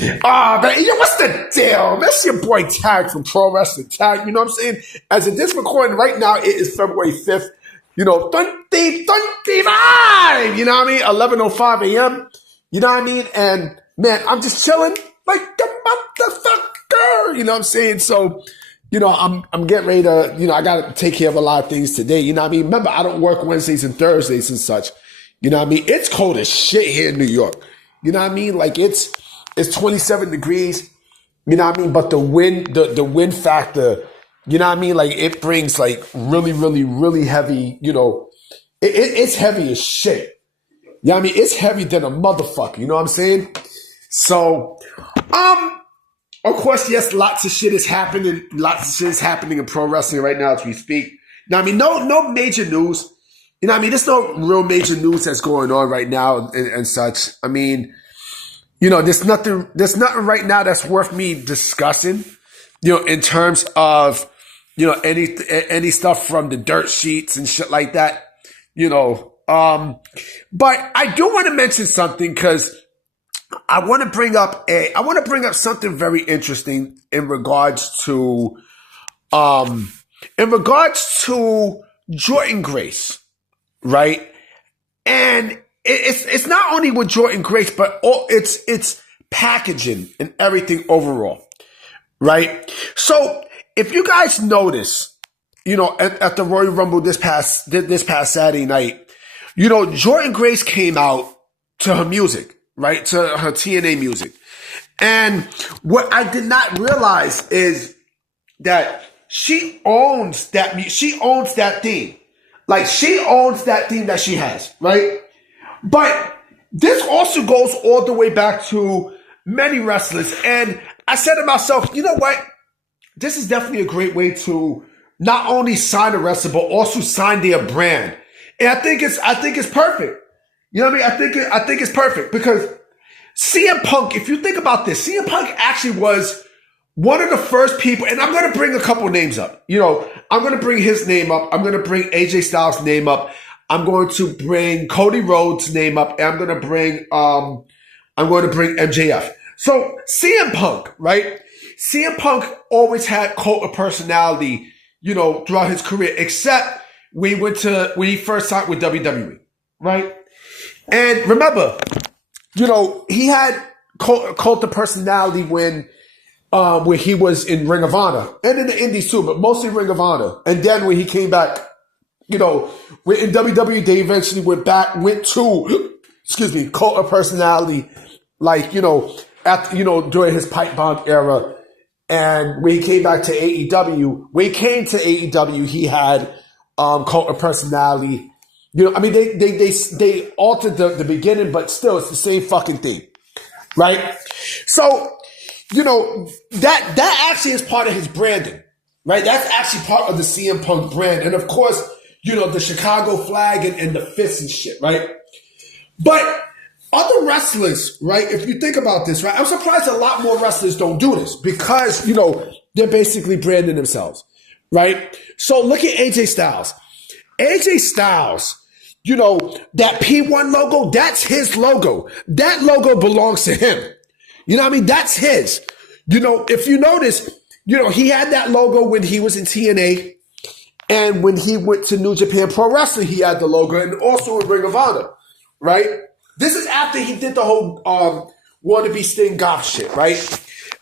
Man, yo, what's the deal? That's your boy Tag from Pro Wrestling Tag. You know what I'm saying? As of this recording right now, it is February 5th. 2025. You know what I mean? 11:05 a.m. You know what I mean? And man, I'm just chilling like the motherfucker. You know what I'm saying? So, I'm getting ready to, I got to take care of a lot of things today. You know what I mean? Remember, I don't work Wednesdays and Thursdays and such. You know what I mean? It's cold as shit here in New York. You know what I mean? Like it's 27 degrees. You know what I mean? But the wind factor, you know what I mean? Like it brings like really, really, really heavy, it's heavy as shit. You know what I mean? It's heavy than a motherfucker. You know what I'm saying? So, of course, yes, lots of shit is happening. Lots of shit is happening in pro wrestling right now as we speak. Now, I mean, no major news. You know what I mean? There's no real major news that's going on right now and such. I mean, there's nothing right now that's worth me discussing, in terms of, any stuff from the dirt sheets and shit like that, but I do want to mention something because I want to bring up something very interesting in regards to Jordan Grace, right? And it's not only with Jordan Grace, but it's packaging and everything overall, right? So if you guys notice, at the Royal Rumble this past Saturday night, Jordan Grace came out to her music, right? To her TNA music. And what I did not realize is that she owns that theme. Like she owns that theme that she has, right? But this also goes all the way back to many wrestlers. And I said to myself, you know what? This is definitely a great way to not only sign a wrestler, but also sign their brand. And I think it's perfect. You know what I mean? I think it's perfect because CM Punk, if you think about this, CM Punk actually was one of the first people, and I'm going to bring a couple names up. I'm going to bring his name up. I'm going to bring AJ Styles' name up. I'm going to bring Cody Rhodes' name up, and I'm going to bring MJF. So CM Punk, right? CM Punk always had cult of personality, throughout his career, except when he first signed with WWE, right? And remember, he had cult of personality when he was in Ring of Honor and in the Indies too, but mostly Ring of Honor. And then when he came back, in WWE, they eventually went to, cult of personality, like, during his pipe bomb era. And when he came back to AEW, he had, cult of personality. They altered the beginning, but still it's the same fucking thing. Right? So, that actually is part of his branding, right? That's actually part of the CM Punk brand. And of course, the Chicago flag and the fists and shit, right? But other wrestlers, right? If you think about this, right? I'm surprised a lot more wrestlers don't do this because, they're basically branding themselves, right? So look at AJ Styles. AJ Styles, that P1 logo, that's his logo. That logo belongs to him. You know what I mean? That's his. If you notice, he had that logo when he was in TNA. And when he went to New Japan Pro Wrestling, he had the logo, and also in Ring of Honor, right? This is after he did the whole wannabe Sting Goth shit, right?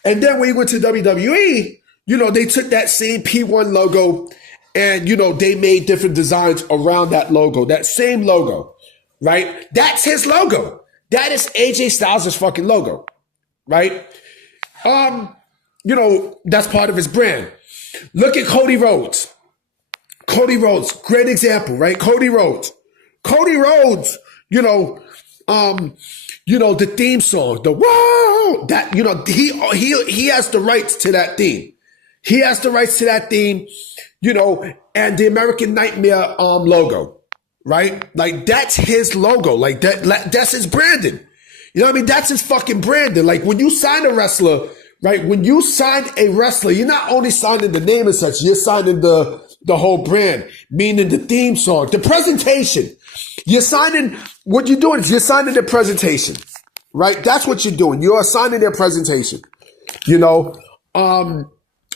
And then when he went to WWE, they took that same P1 logo and, they made different designs around that logo, that same logo, right? That's his logo. That is AJ Styles' fucking logo, right? That's part of his brand. Look at Cody Rhodes. Cody Rhodes, great example, right? Cody Rhodes, the theme song, the whoa, that, he has the rights to that theme. He has the rights to that theme, and the American Nightmare logo, right? Like that's his logo. Like that's his branding. You know what I mean? That's his fucking branding. Like when you sign a wrestler, right? When you sign a wrestler, you're not only signing the name and such, you're signing the whole brand, meaning the theme song, the presentation. What you're doing is you're signing the presentation, right? That's what you're doing. You're assigning their presentation. You know,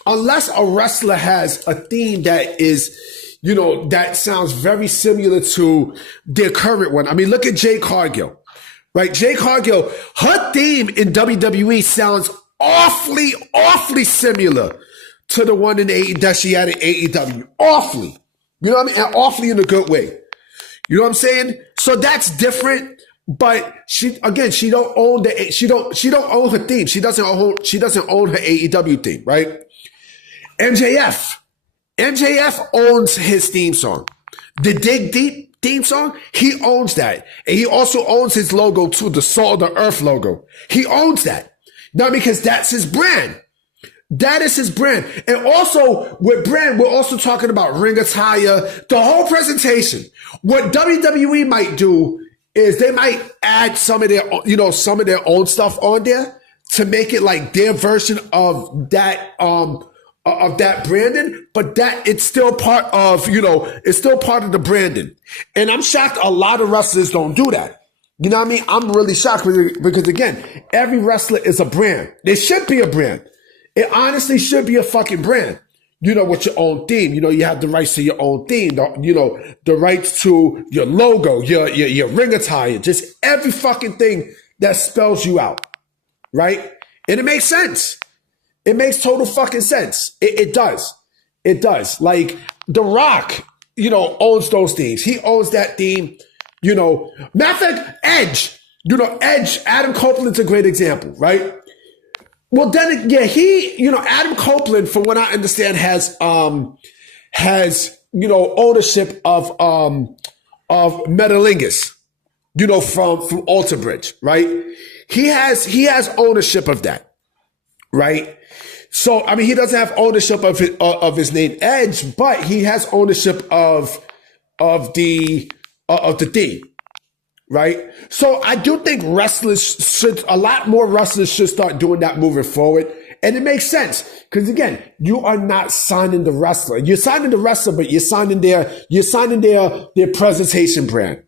unless a wrestler has a theme that is, you know, that sounds very similar to their current one. I mean, look at Jade Cargill, right? Jade Cargill, her theme in WWE sounds awfully similar to the one that she had in AEW. Awfully. You know what I mean? And awfully in a good way. You know what I'm saying? So that's different. But she don't own she don't own her theme. She doesn't own her AEW theme, right? MJF owns his theme song. The Dig Deep theme song, he owns that. And he also owns his logo too, the Salt of the Earth logo. He owns that. Now, because that's his brand. That is his brand. And also with brand, we're also talking about ring attire, the whole presentation. What WWE might do is they might add some of their own stuff on there to make it like their version of that branding, but that it's still part of, it's still part of the branding. And I'm shocked a lot of wrestlers don't do that. You know what I mean? I'm really shocked because again, every wrestler is a brand. There should be a brand. It honestly should be a fucking brand. With your own theme. You have the rights to your own theme. The rights to your logo, your ring attire, just every fucking thing that spells you out. Right? And it makes sense. It makes total fucking sense. It does. It does. Like The Rock, owns those themes. He owns that theme. Matter of fact, Edge. Edge, Adam Copeland's a great example, right? Well, then, yeah, Adam Copeland, from what I understand, has ownership of Metalingus, from Alter Bridge, right? He has ownership of that, right? So, I mean, he doesn't have ownership of his name Edge, but he has ownership of the theme. Right? So I do think a lot more wrestlers should start doing that moving forward. And it makes sense. Because again, you are not signing the wrestler. You're signing the wrestler, but you're signing their presentation brand.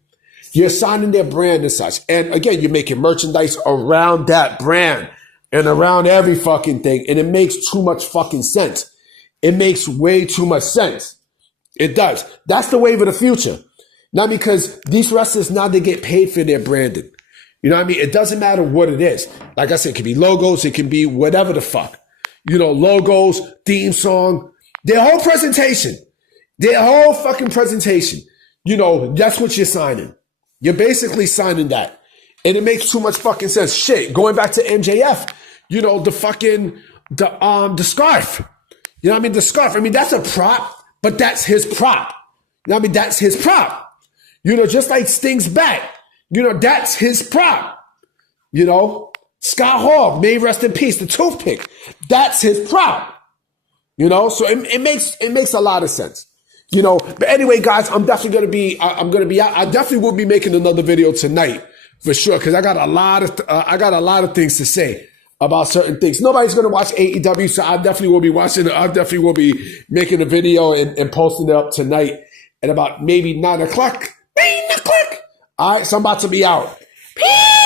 You're signing their brand and such. And again, you're making merchandise around that brand and around every fucking thing. And it makes too much fucking sense. It makes way too much sense. It does. That's the wave of the future. Now, because these wrestlers, now they get paid for their branding. You know what I mean? It doesn't matter what it is. Like I said, it can be logos. It can be whatever the fuck. Logos, theme song, their whole presentation. Their whole fucking presentation. That's what you're signing. You're basically signing that. And it makes too much fucking sense. Shit, going back to MJF, the scarf. You know what I mean? The scarf. I mean, that's a prop, but that's his prop. You know what I mean? That's his prop. Just like Sting's back. That's his prop. Scott Hall, may rest in peace, the toothpick. That's his prop. So it makes a lot of sense. But anyway, guys, I'm definitely gonna be out. I definitely will be making another video tonight for sure, because I got a lot of things to say about certain things. Nobody's gonna watch AEW, so I definitely will be watching it. I definitely will be making a video and posting it up tonight at about maybe 9 o'clock. 9 o'clock. All right, so I'm about to be out. Peace.